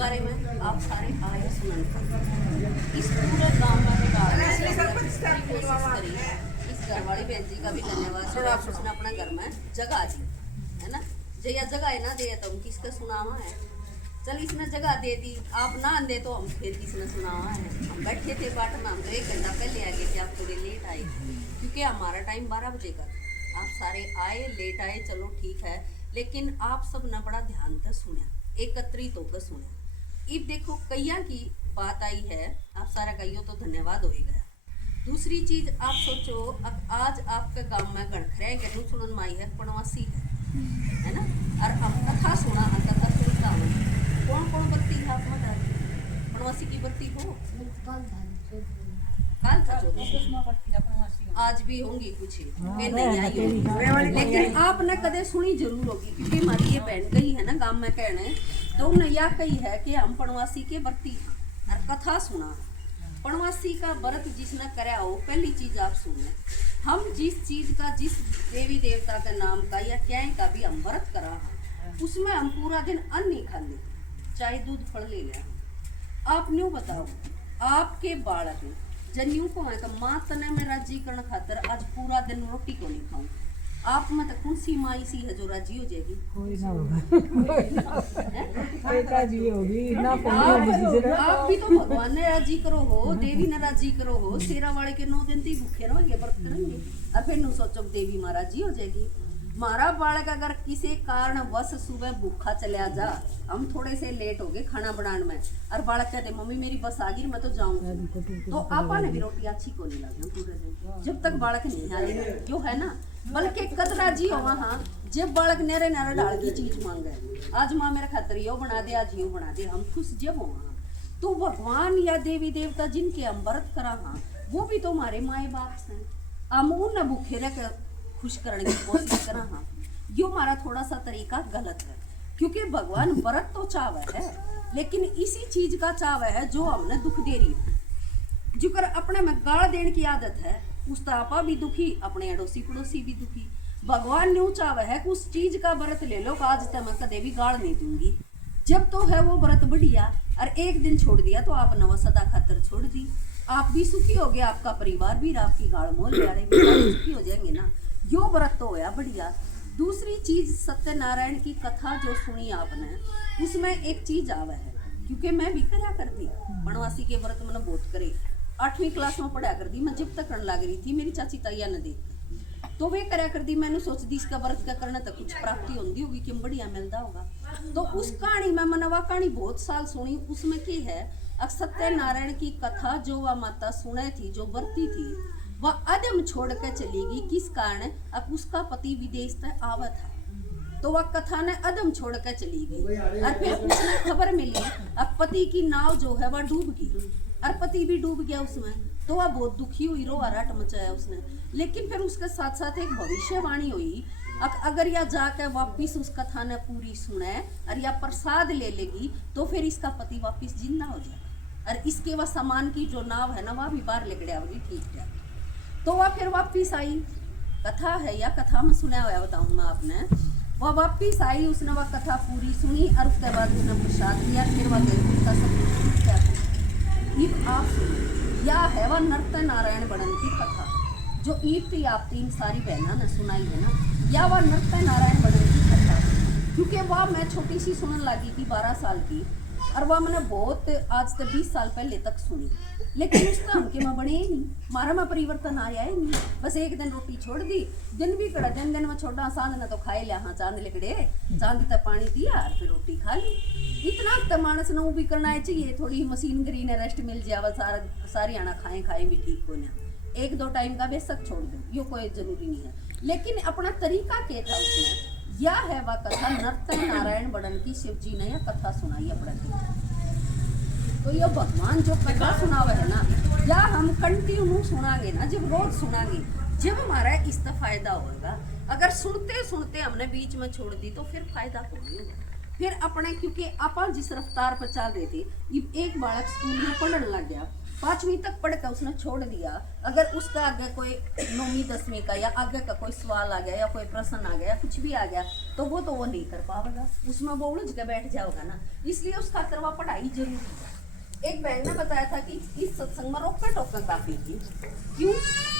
बारे में आप सारे आए सुनन का इस पूरे गांव में कोशिश करी। इस घर वाली बहन जी का भी धन्यवाद, उसने अपना घर में जगह दी है ना। जया जगह ना दे तो हम किसका सुनावा है, चल इसने जगह दे दी, आप ना दे तो हम फिर किसने सुनावा है। हम बैठे थे बाट में, हम तो 1 घंटा पहले आ गए थे, आप थोड़े लेट आए क्योंकि हमारा टाइम 12 बजे का। आप सारे आए लेट आए चलो ठीक है, लेकिन आप सब ने बड़ा ध्यान से सुना, एकत्रित होकर सुना। अब देखो कैया की बात आई है, आप सारा कहियो तो धन्यवाद हो ही गया। दूसरी चीज आप सोचो, अब आज आपके गांव में गणखरे गनु सुनन माई है, पणवासी है ना। और अब कथा सुना, कथा सुनता हूँ कौन कौन बत्ती है आप बता, पणवासी की बत्ती हो काल था आज भी होंगी कुछ, मैं नहीं आई होंगी, लेकिन आपने कदे सुनी जरूर होगी क्योंकि हमारी ये बहन गई है ना गांव में कहने, तो उन्हें यह कही है कि हम पणवासी के बरती हैं और कथा सुना। पणवासी का व्रत जिसने कराया हो, पहली चीज आप सुने, हम जिस चीज का, जिस देवी देवता के नाम का या क्या का भी हम व्रत करा है, उसमें हम पूरा दिन अन्न नहीं खाते, चाहे दूध फल ले लें। आप न्यू बताओ, आपके बालक जन्यू को है तो माँ तने में राजी करने खातर आज पूरा दिन रोटी को नहीं खाऊं, आप में तो कौन सी माई सी है जो राजी हो जाएगी? कोई ना होगा, कोई राजी होगी ना। आप भी तो भगवान ने राजी करो हो, देवी ने राजी करो हो, शेरा वाले के 9 दिन तक भूखे रहेंगे, व्रत करेंगे, और फिर नु सोचो देवी माँ राजी हो जाएगी। मारा बालक अगर किसी कारण वश सुबह भूखा चला जा, हम थोड़े से लेट हो गए खाना बनाने में, और बालक कहते मम्मी मेरी बस आ गई मैं तो जाऊंगा, तो आपा ने भी रोटी अच्छी को नहीं लगी पूरे दिन, जब तक बालक नहीं आ रही जो है ना। बल्कि कतरा जी हो वहाँ जब बालक नेरे नारे डाल की चीज मांगे, आज माँ मेरे खातर यो बना दे, आज यो बना दे, हम खुश जब हो वहाँ। तो भगवान या देवी देवता जिनके हम व्रत करा हाँ, वो भी तो हमारे माए बाप से, हम उन भूखे रह खुश करने की कोशिश करा हाँ। यो हमारा थोड़ा सा तरीका गलत है, क्योंकि भगवान व्रत तो चावे है, लेकिन इसी चीज का चावे है जो हमने दुख दे रही है। जिकर अपने में गाड़ देने की आदत है, उस तापा भी दुखी, अपने अड़ोसी पड़ोसी भी दुखी। भगवान ने चावे है कि उस चीज का व्रत ले लो, आज तक मैं कदे भी गाड़ नहीं दूंगी। जब तो है वो व्रत बढ़िया, और एक दिन छोड़ दिया तो आप नवा सदा खातर छोड़ दी, आप भी सुखी हो गए, आपका परिवार भी, आपकी गाड़ मोल प्यारे भी सुखी हो जाएंगे ना। यो व्रत तो होया बढ़िया। दूसरी चीज सत्यनारायण की कथा जो सुनी आपने, उसमें एक चीज आवा है, क्योंकि मैं भी करा करती वनवासी के व्रत मैंने बहुत करे, 8वीं क्लास में पढ़ा कर दी मैं, जब तक करने लग रही थी मेरी चाची ताइया ने देख, तो वे करा कर दी। मैंने सोच दी इसका व्रत का करना तो कुछ प्राप्ति होती होगी, क्यों बढ़िया मिलता होगा। तो उस कहानी में मैंने वह कहानी बहुत साल सुनी, उसमें की है सत्यनारायण की कथा जो वह माता सुने थी, जो व्रती थी, वह अदम छोड़ कर चलेगी, किस कारण? अब उसका पति विदेश से आवा था, तो वह कथा ने अदम छोड़ कर चली गई, और फिर उसने खबर मिली अब पति की नाव जो है वह डूब गई, और पति भी डूब गया उसमें, तो वह बहुत दुखी हुई, रो रट मचाया उसने। लेकिन फिर उसके साथ साथ एक भविष्यवाणी हुई, अगर यह जाकर वापिस उस कथा ने पूरी सुने और या प्रसाद ले लेगी तो फिर इसका पति वापिस जिंदा हो जाएगा, और इसके वह सामान की जो नाव है ना वह भी बाहर लेकर आओगी, ठीक है। तो वह फिर वापिस आई, कथा है या कथा में सुना हुआ बताऊँ मैं आपने, वह वापिस आई, उसने वह कथा पूरी सुनी और उसके बाद उसने प्रसाद लिया, फिर वह गई उसका सब आप सुनो, यह है वह नर्तन नारायण बनन की कथा जो ईद थी आप 3 सारी बहना ने सुनाई है ना, या वह नर्तन नारायण बनन की कथा, क्योंकि वह मैं छोटी सी सुनने लगी थी 12 साल की, और वह मैंने बहुत आज से 20 साल पहले तक सुनी, लेकिन उसका हमके में बने ही नहीं, मारा में परिवर्तन आया ही नहीं। बस एक दिन रोटी छोड़ दी, दिन भी कड़ा, दिन में छोटा सांद ने तो खाए लिया, हाँ चांद लिकड़े, चांद तक पानी दिया और फिर रोटी खा ली। इतना तो मानस ने वो भी करना चाहिए, थोड़ी मशीनगरी ने रेस्ट मिल जाए, सारी आना खाए खाए भी ठीक हो ना, 1-2 टाइम का बेशक छोड़ दो, यो कोई जरूरी नहीं है, लेकिन अपना तरीका क्या था उसमें, यह है वह कथा नर्तन नारायण बड़न की, शिव जी ने यह कथा सुनाई अपने। तो ये भगवान जो कथा सुनावे है ना, या हम कंटिन्यू सुनाएंगे ना, जब रोज सुनाएंगे, जब हमारा इसका फायदा होगा। अगर सुनते सुनते हमने बीच में छोड़ दी तो फिर फायदा हो नहीं होगा। फिर अपने, क्योंकि आप जिस रफ्तार पर चल रहे थे, एक बालक स्कूल में पढ़ने लग गया, 5वीं तक पढ़ कर उसने छोड़ दिया। अगर उसका आगे कोई 9वीं 10वीं का या आगे का कोई सवाल आ गया या कोई प्रश्न आ गया, कुछ भी आ गया, तो वो नहीं कर पाएगा, उसमें वो उलझ के बैठ जाएगा ना। इसलिए उस खातिर वह पढ़ाई जरूरी है। एक बहन ने बताया था कि इस सत्संग में रोका टोका काफी थी। क्यों?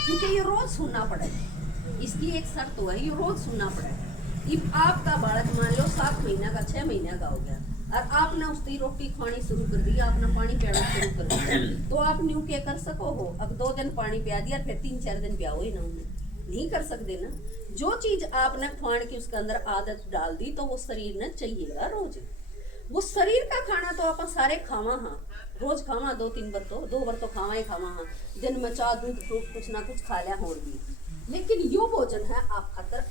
क्योंकि ये रोज सुनना पड़ेगा। इसकी एक शर्त हुआ है, ये रोज सुनना पड़ेगा। अब आपका बालक मान लो 7 महीने का 6 महीने का हो गया और आपने उसकी रोटी खानी शुरू कर दी, आपने पानी पियाना शुरू कर दिया, तो आप न्यू क्या कर सको हो? अब 2 दिन पानी पिया दिया, फिर 3-4 दिन पियाओ ही ना, उन्हें नहीं कर सकते ना। जो चीज आपने फाड़ के उसके अंदर आदत डाल दी, तो वो शरीर ने चाहिएगा रोज। वो शरीर का खाना तो आप सारे खावा हाँ, रोज खावा 2-3 बार, तो 2 बार तो खावा ही खावा हाँ, दिन में चाह दूध फ्रूट कुछ ना कुछ खा लिया और भी। लेकिन यो भोजन है आप खातर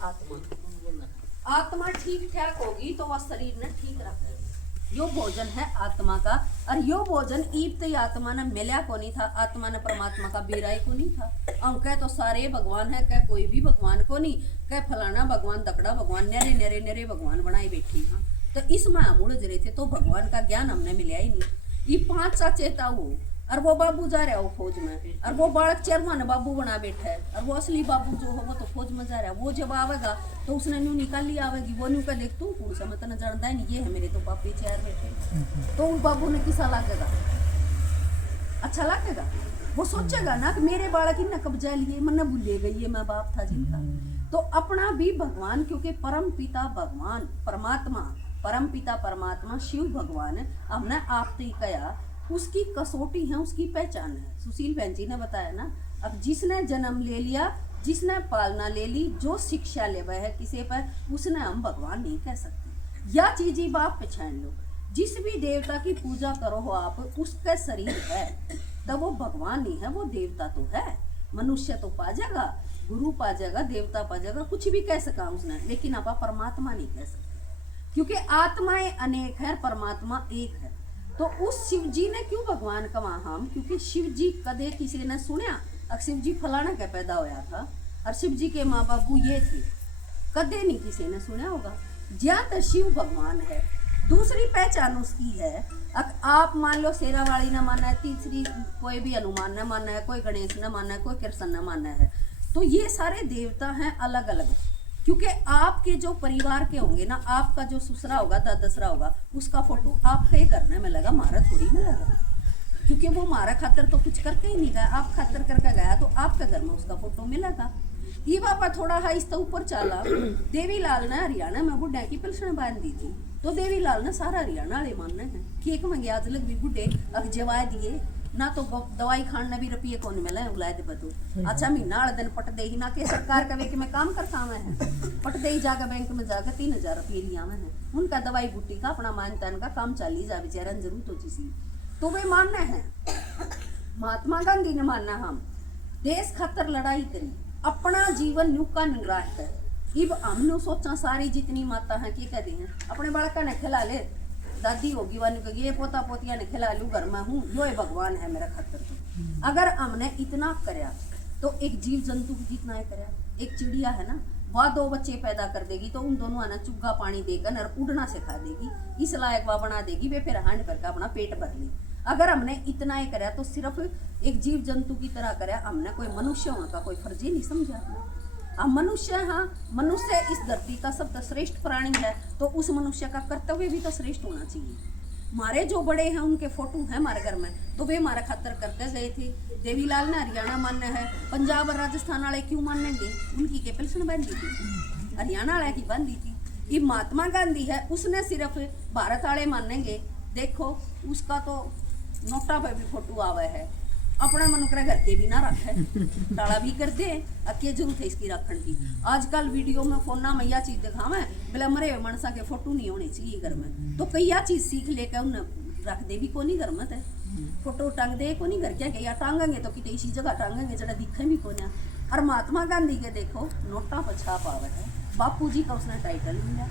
आत्मा ठीक ठाक होगी तो वह शरीर ने ठीक रखेगा। यो भोजन है आत्मा का, और यो भोजन ईप तो आत्मा ने मिला को नहीं था, आत्मा ने परमात्मा का बेराय को नहीं था। हम कह तो सारे भगवान है, कह कोई भी भगवान को नहीं, कह फलाना भगवान दकड़ा भगवान, नरे नरे नरे भगवान बनाए बैठी। हाँ, तो इसमें हम उलझ रहे थे, तो भगवान का ज्ञान हमने मिला ही नहीं। ये 5 सा चेता हो, और वो बाबू जा रहा है वो फौज में, और वो बालक चेयरमैन बाबू बना बैठा है, और वो असली बाबू जो हो वो तो फौज में जा रहा है। वो जब आवेगा तो उसने न्यू निकाल लिया आवेगी, वो न्यू का देख तू कौन सा मैं तो जानता है नहीं, ये है मेरे तो पापी चेयर बैठे, तो उस बाबू ने किसा लगेगा? अच्छा लगेगा? वो सोचेगा ना कि मेरे बालक इन्हें कब्जा लिए, मन भूले गई, ये मैं बाप था जिनका। तो अपना भी भगवान, क्योंकि परम पिता भगवान परमात्मा, परम पिता परमात्मा शिव भगवान हमने आप तो कया, उसकी कसौटी है, उसकी पहचान है। सुशील बहन जी ने बताया ना, अब जिसने जन्म ले लिया, जिसने पालना ले ली, जो शिक्षा ले वह है किसी पर, उसने हम भगवान नहीं कह सकते। या चीज ही बाप पहचान लो, जिस भी देवता की पूजा करो हो आप, उसका शरीर है तो वो भगवान नहीं है, वो देवता तो है। मनुष्य तो पा जाएगा, गुरु पा जाएगा, देवता पा जाएगा, कुछ भी कह सका उसने, लेकिन आप परमात्मा नहीं कह सकते, क्योंकि आत्माएं अनेक है, परमात्मा एक है। तो उस शिव जी ने क्यों भगवान कहा हम? क्योंकि शिव जी कदे किसी ने सुनिया अब शिव जी फलाना का पैदा होया था और शिव जी के माँ बाबू ये थे, कदे नहीं किसी ने सुना होगा। ज्या तो शिव भगवान है। दूसरी पहचान उसकी है, अब आप मान लो शेरावाली ने माना है, तीसरी कोई भी हनुमान ने माना है, कोई गणेश ने माना है, कोई कृष्ण ने माना है, तो ये सारे देवता हैं अलग अलग। क्योंकि आपके जो परिवार के होंगे ना, आपका जो ससुरा होगा, दादसरा होगा, उसका फोटो आपका ही करने में लगा, मारा थोड़ी में लगा, क्योंकि वो मारा खातर तो कुछ करके ही नहीं गया, आप खातर करके गया तो आपके घर में उसका फोटो मिलेगा। ये बाबा थोड़ा है इससे ऊपर चला, देवीलाल ने हरियाणा में बुढ़ा की पेंशन बांध दी थी, तो देवीलाल ने सारा हरियाणा वाले मानना है कि एक मंगे आज लग भी बुढ़े अब जवा दिए ना, तो दवाई खाने भी रुपये कौन मिला है उलाए दे बदू। अच्छा महीना वाले दिन पट दे ही ना, के सरकार का वे मैं काम करता हुआ है, पट दे ही जाकर बैंक में जाकर 3000 रुपये लिया हुआ है, उनका दवाई बूटी का अपना मान तन का काम चाली जा बेचारा जरूरत हो जिसी, तो वे मानना है। महात्मा गांधी ने मानना हम देश खातर लड़ाई करी, अपना जीवन न्यू का निगराह कर। इब हमने सोचा सारी जितनी माता है की कहती हैं अपने बालका ने खिला ले, दादी होगी वानी कहेगी ये पोता पोतिया ने खिला लू, घर में हूँ, यो भगवान है मेरा खातर। तो अगर हमने इतना करया तो एक जीव जंतु जितना ही करया, एक चिड़िया है ना, वह 2 बच्चे पैदा कर देगी तो उन दोनों आना चुग्गा पानी देकर और उड़ना सिखा देगी, इस लायक वह बना देगी, वे फिर हांड भर का अपना पेट भर ले। अगर हमने इतना ही करया तो सिर्फ एक जीव जंतु की तरह करया, हमने कोई मनुष्य होने का कोई फर्ज ही नहीं समझा। अब मनुष्य, हाँ मनुष्य इस धरती का सबसे श्रेष्ठ प्राणी है, तो उस मनुष्य का कर्तव्य भी तो श्रेष्ठ होना चाहिए। हमारे जो बड़े हैं उनके फोटो हैं हमारे घर में, तो वे हमारा खातर करते गए थे। देवीलाल ने हरियाणा मानना है, पंजाब और राजस्थान वाले क्यों मानेंगे? उनकी के पेंशन बांधी थी, हरियाणा वाले की बांधी थी। ये महात्मा गांधी है, उसने सिर्फ भारत वाले मानेंगे। देखो उसका तो नोटा पे भी फोटो आवा है, अपना मन करे घर के भी ना रखे, टाला भी कर दे, अके जरूरत है इसकी रखने की। आजकल वीडियो में फोना में यह चीज दिखावे, बोले मरे हुए मनसा के फोटो नहीं होने चाहिए घर में, तो कई यह चीज सीख लेकर उन्हें रख दे भी को नहीं घर में, थे फोटो टांग दे को नहीं घर क्या, या टांगेंगे तो कितनी इसी जगह टांगेंगे जरा दिखे भी को ना। और महात्मा गांधी के देखो नोटा पर छाप आवे है, बापू जी का उसने टाइटल मिला।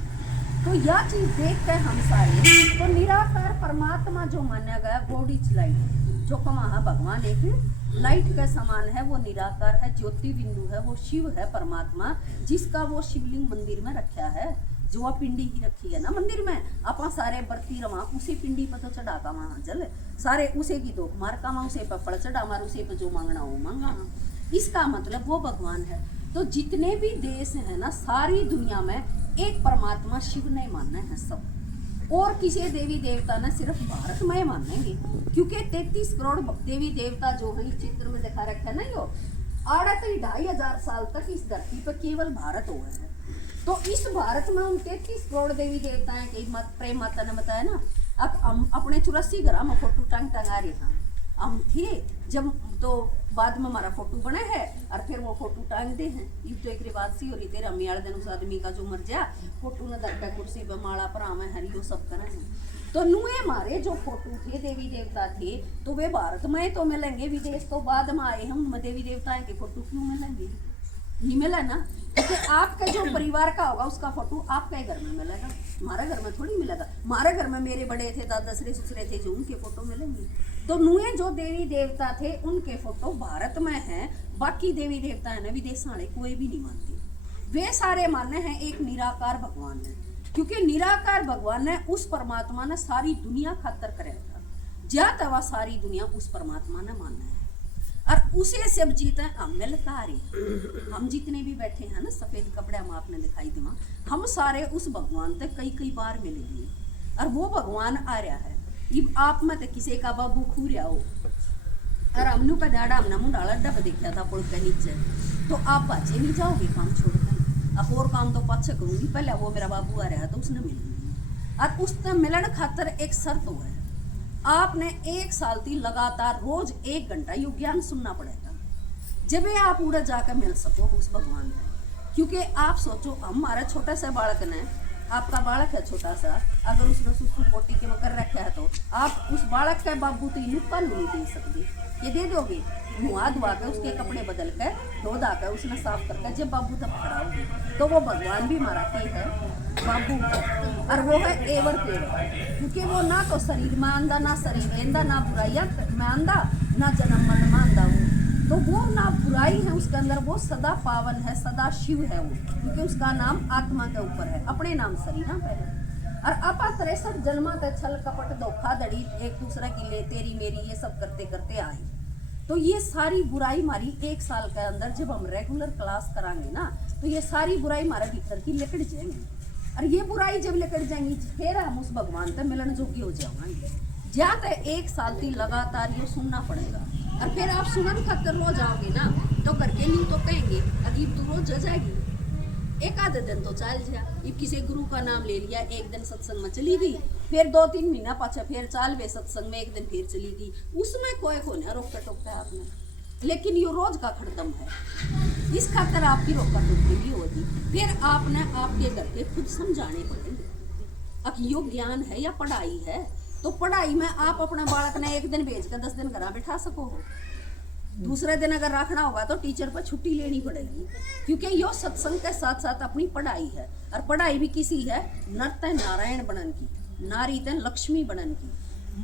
तो यह चीज देख कर हम सारे तो निराकार परमात्मा जो माना गया, गॉड इज लाइट, जो कहा भगवान एक लाइट का समान है, वो निराकार है, ज्योति बिंदु है, वो शिव है परमात्मा, जिसका वो शिवलिंग मंदिर में रखा है। जो वह पिंडी की रखी है ना मंदिर में, आपा सारे बरती रवा उसी पिंडी पर तो चढ़ाता वहां जल, सारे उसे की दोख मार का उसे पर फल चढ़ा मार, उसे पर जो मांगना वो मांगा। इसका मतलब वो भगवान है। तो जितने भी देश है ना सारी दुनिया में एक परमात्मा शिव ने मानना है सब, और किसी देवी देवता ने सिर्फ भारत में मानेंगे, क्योंकि 33 करोड़ देवी देवता जो है इस चित्र में दिखा रखा है ना, यो 2,500 साल तक इस धरती पर केवल भारत हुआ है। तो इस भारत में उन 33 करोड़ देवी देवता है कि प्रेम माता ने बताया ना, अब हम अपने 84 घर में फोटो टंगा रहे हैं हम थे जब, तो बाद में हमारा फोटो बना है और फिर वो फोटो टांग दे हैं। ये तो एक बात सी हो रही तेरा मियाल दिन उस आदमी का जो मर जा फोटो न दरका कुर्सी पे माला पर आवे हरियो सब करें हैं। तो नुए हमारे जो फोटो थे देवी देवता थे तो वे भारत में तो मिलेंगे, विदेश तो बाद में आए हम देवी देवताएं के फोटो क्यों मिलेंगे, नहीं मिला ना। क्योंकि आपका जो परिवार का होगा उसका फोटो आपके घर में मिलेगा, हमारे घर में थोड़ी मिलेगा। हमारे घर में मेरे बड़े थे दादा ससुरे थे जो उनके फोटो मिलेंगे। तो नुए जो देवी देवता थे उनके फोटो भारत में हैं, बाकी देवी देवता है ना विदेश वाले कोई भी नहीं मानते। वे सारे माने हैं एक निराकार भगवान है, क्योंकि निराकार भगवान ने उस परमात्मा ने सारी दुनिया खातर कराया था, जा तवा सारी दुनिया उस परमात्मा ने मानना है और उसे सब जीते हम मिलकारी। हम जितने भी बैठे हैं ना सफेद कपड़े हम आपने दिखाई दिमा, हम सारे उस भगवान तक कई बार मिलेंगे और वो भगवान आ रहा है। अब आप मत किसी का बाबू खू रहा हो और हमनु का दाड़ा हमने मुंडाला डब देखा था पुल के नीचे, तो आप बचे नहीं जाओगे काम छोड़कर। अब और काम तो पाछे करूंगी, पहले वो मेरा बाबू आ रहा है तो उसने मिलूंगी। और उसने मिलन खातर एक शर्त हो है, आपने 1 साल की लगातार रोज 1 घंटा यो ज्ञान सुनना पड़ेगा, जब आप उड़े जाकर मिल सको उस भगवान से। क्योंकि आप सोचो हमारा छोटा सा बालक ने, आपका बालक है छोटा सा, अगर उसने सुसु पोटी के में कर रखा है तो आप उस बालक का बाबू तो इन्हें पल नहीं दे सकते, ये दे दोगे? मुँह धुआ के उसके कपड़े बदल कर धो धा कर उसने साफ करके जब बाबू तब खड़ाओगे, तो वो भगवान भी हमारा के है बाबू है, और वो है एवर पेवर। क्योंकि वो ना तो शरीर में आंदा, ना शरीर एंदा, ना बुराइया में आंदा, ना जन्म मन में आंदा वो, तो वो ना बुराई है उसके अंदर, वो सदा पावन है, सदा शिव है वो, क्योंकि उसका नाम आत्मा के ऊपर है, अपने नाम शरीर ना पहले। और आपा 63 जन्मा तक छल कपट धोखाधड़ी एक दूसरे की ले तेरी मेरी ये सब करते करते आए। तो ये सारी बुराई हमारी 1 साल के अंदर जब हम रेगुलर क्लास कराएंगे ना, तो ये सारी बुराई हमारे भीतर की लिकड़ जाएंगी, और ये बुराई जब लिकड़ जाएंगी फिर हम उस भगवान से मिलन जोगी हो जाएंगे। ज्यादा 1 साल की लगातार ये सुनना पड़ेगा, और फिर आप सुनन खतर रो जाओगे ना तो करके नहीं तो कहेंगे अजीब तू रोज जाएगी, एक आधे दिन तो चल जा। ये किसी गुरु का नाम ले लिया, एक दिन सत्संग में चली गई, फिर 2-3 महीना पाछा फिर चाल वे सत्संग में, एक दिन फिर चली गई, उसमें कोई को नहीं रोकता टोकता है आपने। लेकिन ये रोज का खड़दम है, इस खातर आपकी रोका टोकी भी होगी। फिर आपने आपके घर के खुद समझाने पड़ेंगे। अब यो ज्ञान है या पढ़ाई है, तो पढ़ाई में आप अपना बालक ने 1 दिन भेज कर 10 दिन घर बैठा सको हो, दूसरे दिन अगर रखना होगा तो टीचर पर छुट्टी लेनी पड़ेगी, क्योंकि यो सत्संग के साथ साथ अपनी पढ़ाई है। और पढ़ाई भी किसी है, नर ते नारायण बनन की, नारी ते लक्ष्मी बनन की,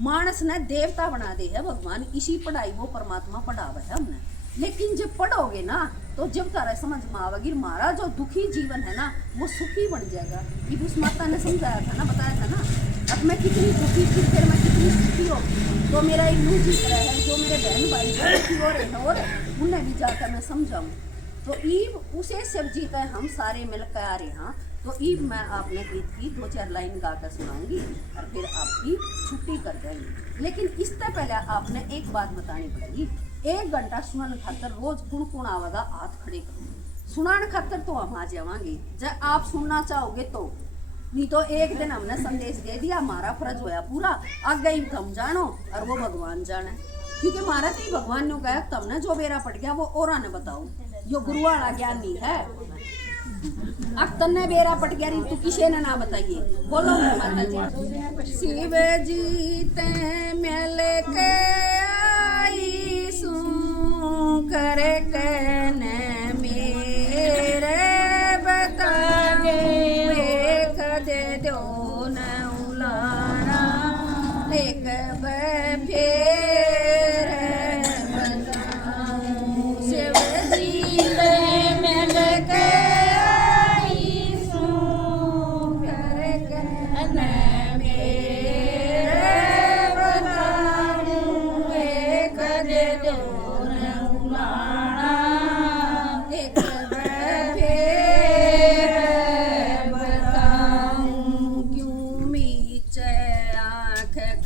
मानस ने देवता बना दे है भगवान, इसी पढ़ाई वो परमात्मा पढ़ावे है हमने। लेकिन जब पढ़ोगे ना तो जब तारा समझ में आवेगी हमारा जो दुखी जीवन है ना वो सुखी बन जाएगा। ये उस माता ने समझाया था ना, बताया था ना, अब मैं कितनी दुखी थी फिर मैं कितनी सुखी होगी, तो मेरा एक लू जीत रहा है, जो मेरे बहन भाई दुखी हो रहे हैं और उन्हें भी जाकर मैं समझाऊँ। तो ईब उसे सब जीते हम सारे मिलकर आ रहे हैं। तो ईब मैं आपने गीत की 2-4 लाइन गाकर सुनाऊंगी और फिर आपकी छुट्टी कर देंगे। लेकिन इससे पहले आपने एक बात बतानी पड़ेगी, 1 घंटा सुनने खातर रोज कुण आवेगा हाथ खड़े करो, सुनाने खातर तो हम आ जावांगे जब आप सुनना चाहोगे तो, नहीं तो एक दिन हमने संदेश दे दिया, हमारा फर्ज होया पूरा, आगे ही हम जानो और वो भगवान जाने। क्योंकि हमारा तो ही भगवान ने कहा तुमने जो बेरा पड़ गया वो और ने बताओ, यो गुरु वाला ज्ञान नहीं है। अब तन्ने बेरा पट गया तू किसी ने ना बताइए, बोलो माता जी। शिव जी ते मिल के आई सू करे कहने मेरे बतावे एक दे दो न उलाना एक फेर बताऊं। शिव जी ते मिल के आई सू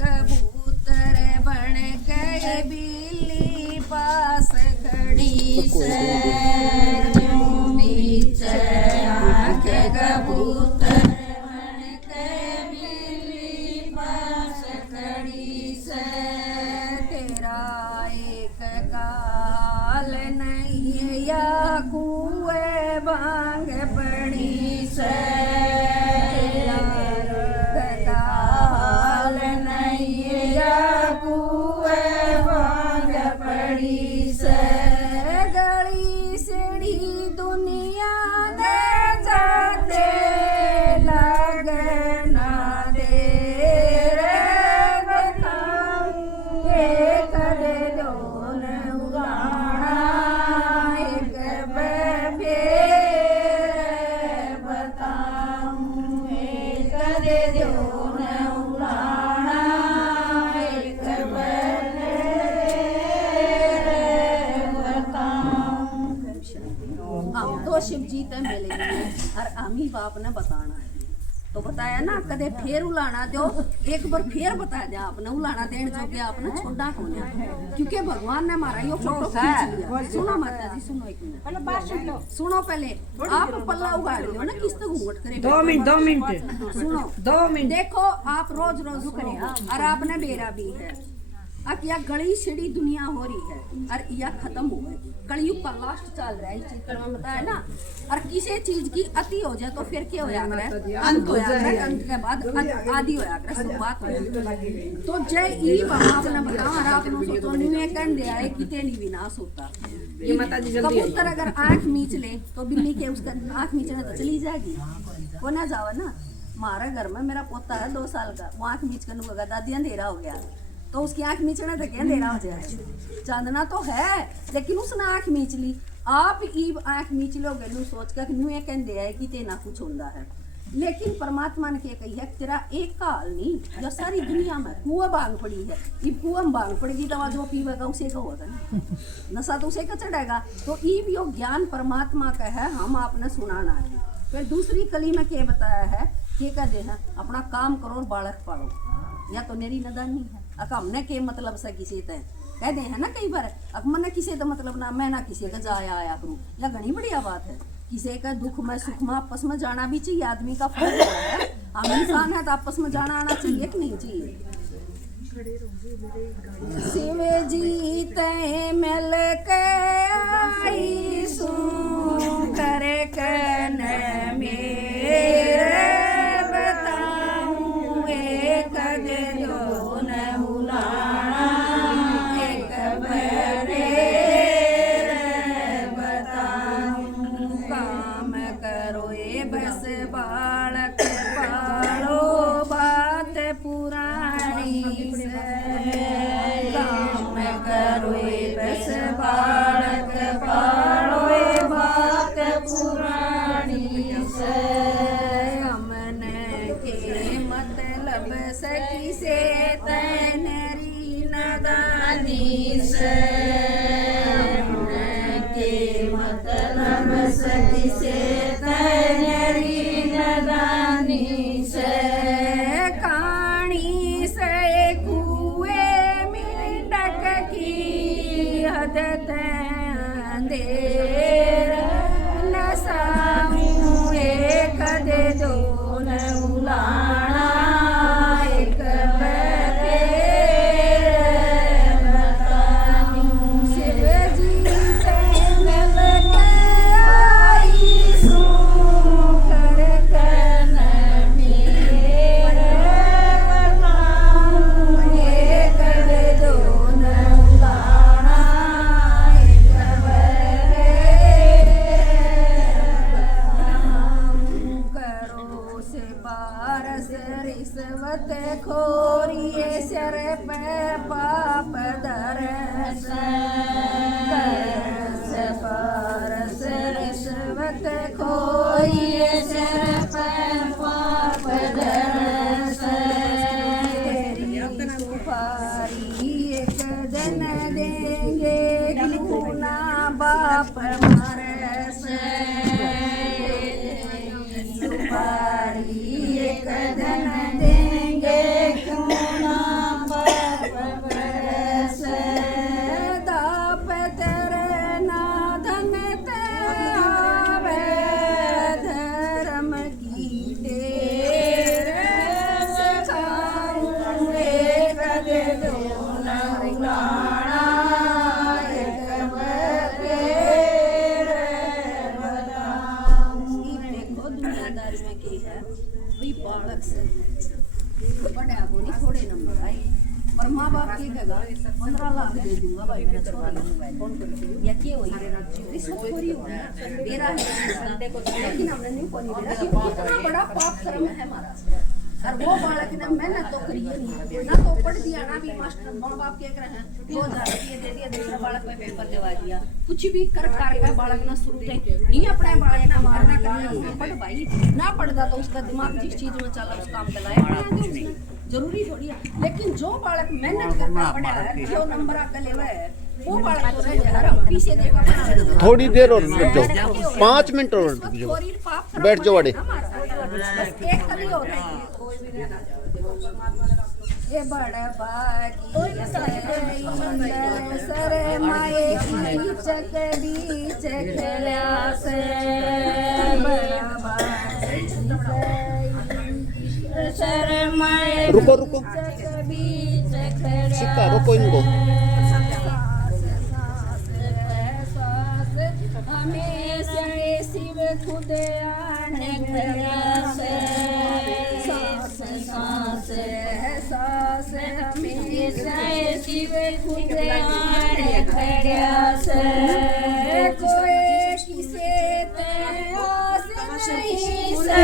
कबूतर बन गए बिल्ली पास खड़ी से यूं बीच आंख कबूतर बन गए बिल्ली पास खड़ी से तेरा एक काल नहीं या कुएं भांग पड़ी से तो शिव जी ते मिलेंगे और आमी बाप ने बताना है तो बताया ना कदे फिर उलाना दो एक बार फिर बता दिया आपने उलाना देने जो के आपने छोड़ा कौन क्योंकि भगवान ने हमारा यो फोटो खींच लिया सुनो माता जी सुनो एक मिनट पहले बात सुन लो सुनो पहले आप पल्ला उगाड़ लो ना किस तरह घूंघट करे 2 मिनट सुनो 2 मिनट देखो आप रोज रोज करें और आपने बेरा भी है अब यह गली सीढ़ी दुनिया हो रही है और यह खत्म हो गई कलयुग का लास्ट चल रहा है इस चीज का बताया ना और किसी चीज की अति हो जाए तो फिर क्या हो जाता है अंत हो जाता है अंत के बाद आदि हो जाता है शुरुआत हो जाती है तो जय ई आपने बताओ और आपने सोचो नहीं कन दे आए कितने नहीं विनाश होता ये माता जी जल्दी कबूतर अगर आंख मीच ले तो बिल्ली के उसका आंख मीचने तो चली जाएगी वो ना जाओ ना हमारे घर में मेरा पोता है 2 साल का वो आंख मीच कर होगा दादी अंधेरा हो गया तो उसकी आंख मीचने तक क्या अंधेरा हो जाए चांदना तो है लेकिन उसने आंख मीच ली आप ईब आंख मीच लोगे नू सोच कर न्यू ये कहते है कि तेना कुछ होता है लेकिन परमात्मा ने क्या कही है तेरा एक काल नहीं जो सारी दुनिया में कुआं बांग पड़ी है ये कुआं में बांग पड़ेगी दवा जो पीवेगा उसे का होगा ना नशा तो उसे का चढ़ेगा तो ईब यो ज्ञान परमात्मा का है हम आपने सुनाना है फिर दूसरी कली में क्या बताया है क्या कहते हैं अपना काम करो और बालक पालो या तो मेरी नदानी है अक हमने के मतलब से किसी ते कहते हैं ना कई बार अब मैंने किसी का मतलब ना मैं ना किसी का जाया आया करूँ या घनी बढ़िया बात है किसी का दुख में सुख में आपस में जाना भी चाहिए आदमी का फर्ज है हम इंसान है तो आपस में जाना आना चाहिए कि नहीं चाहिए शिव जी ते मिल के आई सू करे कन मेरे बताऊं एक जो न उलाना एक बरे बताऊं काम करो ये बस बालक पालो बात पुरानी काम करो ये बस बालक पालो ये बात पुरानी से हमने के मतलब सखी से तैनरी नदानी से हमने के मतलब सखी से तैनरी नदानी से कहानी से कुएं मिंडक की हदत अंधेर नसाऊं एक दे दो न उलाना एक बरे बताऊं शिव जी से मिल के आई सू कर कन मेरे बताऊं एक दे दो न उलाना एक बरे करो से पारस रिश्वत खोरिए सर पे पाप दरस करस पारस रिश्वत खोरिए सर पे पाप दरस तेरी सुपारी एक दिन देंगे क्यों ना बाप मरस सुपारी एक दिन देंगे क्यों ना और माँ बाप की कहेगा 15 लाख दे दूंगा भाई मेरा छोरा या क्या हुई रिश्वतखोरी हो गया दे रहा है लेकिन हमने नहीं कोनी दे रहा कितना बड़ा पाप कर्म है हमारा। और वो बालक ने मेहनत तो करी नहीं ना तो पढ़ दिया ना भी मास्टर माँ बाप कह रहे हैं 2000 रुपये दे दिया दूसरा बालक में पेपर दिवा दिया कुछ भी कर का बालक ना शुरू थे नहीं अपने बालक ना मारना करना पढ़ भाई ना पढ़ता तो उसका दिमाग जिस चीज में चला उस काम पे लाया जरूरी थोड़ी है। लेकिन जो बालक मेहनत करके पढ़ा है जो नंबर आकर ले है वो बालक तो रह जाए हर पीछे देखा बना थोड़ी देर और रुक जाओ 5 मिनट और रुक जाओ बैठ जाओ अड़े बस एक कली हो रही है ये बड़ा बागी सर माए की चक बीच खेला से बड़ा बागी सर माए रुको रुको चक बीच खेला सिक्का रुको इनको हमेशा शिव खुद आने खड़ा से सांस सांस सांस हमेशा शिव खुद आने खड़ा से कोई किसे ते आस नहीं से